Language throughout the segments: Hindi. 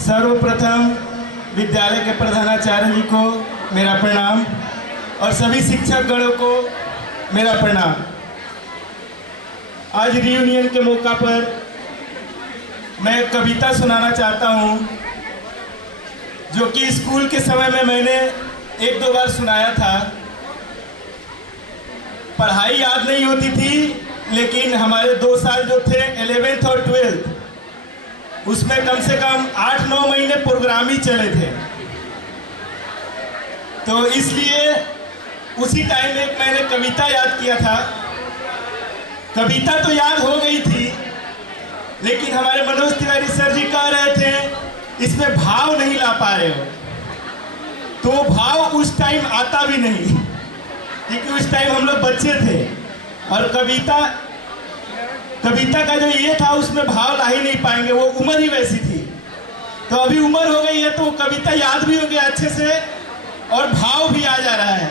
सर्वप्रथम विद्यालय के प्रधानाचार्य जी को मेरा प्रणाम और सभी शिक्षक गणों को मेरा प्रणाम। आज रियूनियन के मौका पर मैं एक कविता सुनाना चाहता हूँ, जो कि स्कूल के समय में मैंने एक दो बार सुनाया था। पढ़ाई याद नहीं होती थी, लेकिन हमारे 2 साल जो थे 11th और 12th, उसमें कम से कम 8-9 महीने प्रोग्राम ही चले थे। तो इसलिए उसी टाइम एक मैंने कविता याद किया था। कविता तो याद हो गई थी, लेकिन हमारे मनोज तिवारी सर जी कह रहे थे इसमें भाव नहीं ला पा रहे हो। तो भाव उस टाइम आता भी नहीं, क्योंकि उस टाइम हम लोग बच्चे थे और कविता का जो ये था उसमें भाव ला ही नहीं पाएंगे, वो उम्र ही वैसी थी। तो अभी उम्र हो गई है तो कविता याद भी हो गया अच्छे से और भाव भी आ जा रहा है।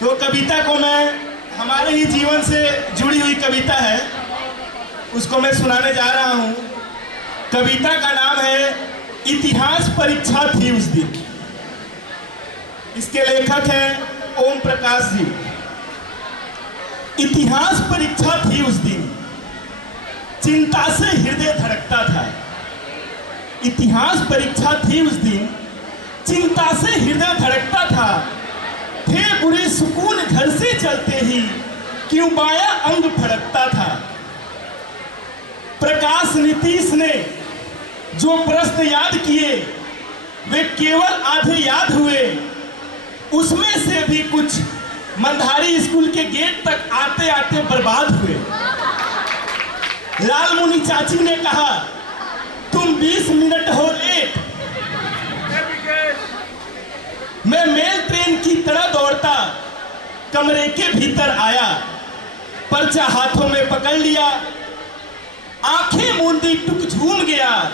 तो कविता को मैं, हमारे ही जीवन से जुड़ी हुई कविता है, उसको मैं सुनाने जा रहा हूँ। कविता का नाम है इतिहास परीक्षा थी उस दिन। इसके लेखक हैं ओम प्रकाश जी। इतिहास परीक्षा थी उस दिन, चिंता से हृदय धड़कता था। इतिहास परीक्षा थी उस दिन, चिंता से हृदय धड़कता था। थे बुरे सुकून घर से चलते ही, क्यों बाया अंग फड़कता था। प्रकाश नीतीश ने जो प्रश्न याद किए, वे केवल आधे याद हुए। उसमें से भी कुछ मंधारी स्कूल के गेट तक आते आते बर्बाद हुए। लाल मुनि चाची ने कहा, तुम 20 मिनट हो लेट। मैं मेल ट्रेन की तरह दौड़ता कमरे के भीतर आया, पर्चा हाथों में पकड़ लिया, आंखें मूंदी टुक झूम गया।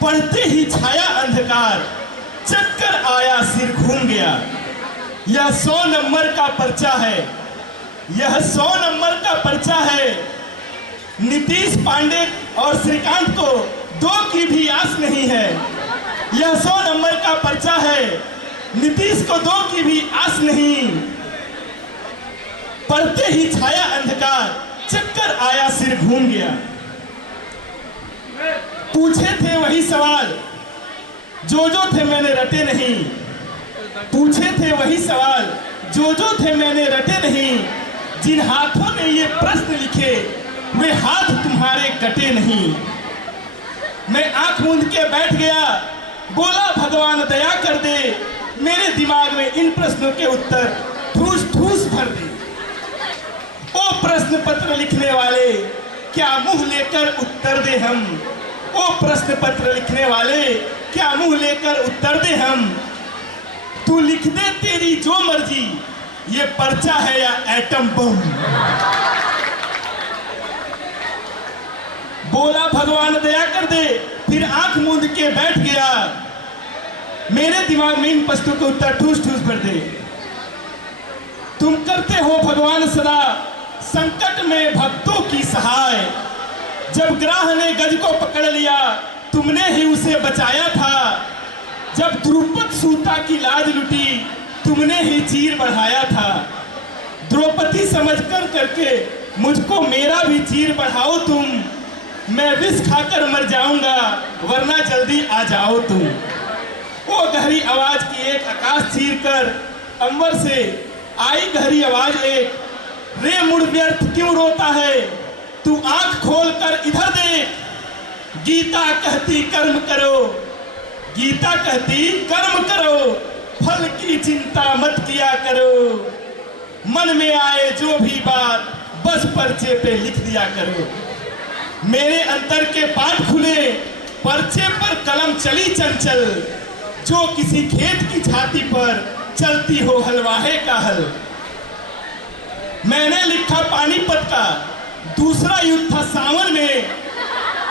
पढ़ते ही छाया अंधकार, चक्कर आया सिर घूम गया। यह 100 नंबर का पर्चा है, यह 100 नंबर का पर्चा है। नीतीश पांडे और श्रीकांत को 2 की भी आस नहीं है। यह 100 नंबर का पर्चा है, नीतीश को 2 की भी आस नहीं। पढ़ते ही छाया अंधकार, चक्कर आया सिर घूम गया। पूछे थे वही सवाल जो थे मैंने रटे नहीं। पूछे थे वही सवाल जो थे मैंने रटे नहीं। जिन हाथों ने ये प्रश्न लिखे, वे हाथ तुम्हारे कटे नहीं। मैं आंख मूंद के बैठ गया, बोला भगवान दया कर दे। मेरे दिमाग में इन प्रश्नों के उत्तर ठूस ठूस भर दे। ओ प्रश्न पत्र लिखने वाले, क्या मुंह लेकर उत्तर दे हम। ओ प्रश्न पत्र लिखने वाले, क्या मुंह लेकर उत्तर दे हम। तू लिख दे तेरी जो मर्जी, ये पर्चा है या एटम बम। बोला भगवान दया कर दे, फिर आंख मूंद के बैठ गया। मेरे दिमाग में इन प्रश्नों के उत्तर ठूस ठूस भर दे। तुम करते हो भगवान सदा संकट में भक्तों की सहाय। जब ग्राह ने गज को पकड़ लिया, तुमने ही उसे बचाया था। जब द्रुपद सूता की लाज लुटी, तुमने ही चीर बढ़ाया था। द्रौपदी समझकर करके मुझको मेरा भी चीर बढ़ाओ तुम। मैं विष खाकर मर जाऊंगा, वरना जल्दी आ जाओ तुम। वो गहरी आवाज की एक आकाश चीर कर अंबर से आई गहरी आवाज एक, रे मुड़ व्यर्थ क्यों रोता है, तू आंख खोल कर इधर देख। गीता कहती कर्म करो, गीता कहती कर्म करो, फल की चिंता मत किया करो। मन में आए जो भी बात, बस पर्चे पे लिख दिया करो। मेरे अंतर के पाठ खुले, पर्चे पर कलम चली चंचल। जो किसी खेत की छाती पर चलती हो हलवाहे का हल। मैंने लिखा पानीपत का, दूसरा युद्ध था सावन में,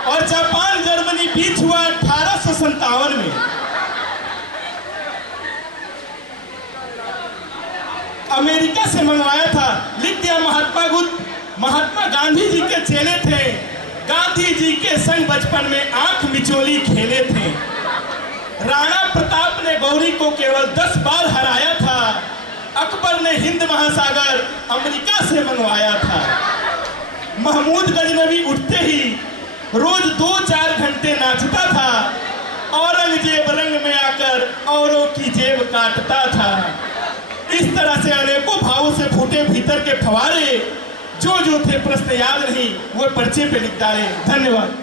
और जापान जर्मनी बीच हुआ 1857 में। अमेरिका से मंगवाया था, लिख दिया महात्मा गांधी जी के चेले थे। गांधी गांधी जी के संग बचपन में आंख मिचोली खेले थे। राणा प्रताप ने गौरी को केवल 10 बार हराया था। अकबर ने हिंद महासागर अमेरिका से मंगवाया था। महमूद गजनवी उठते ही रोज 2-4 घंटे नाचता था। औरंगजेब रंग में आकर औरों की जेब काटता था। इस तरह से अनेकों भावों से फूटे भीतर के फवारे जो थे प्रश्न याद नहीं, वो पर्चे पे लिख डाले। धन्यवाद।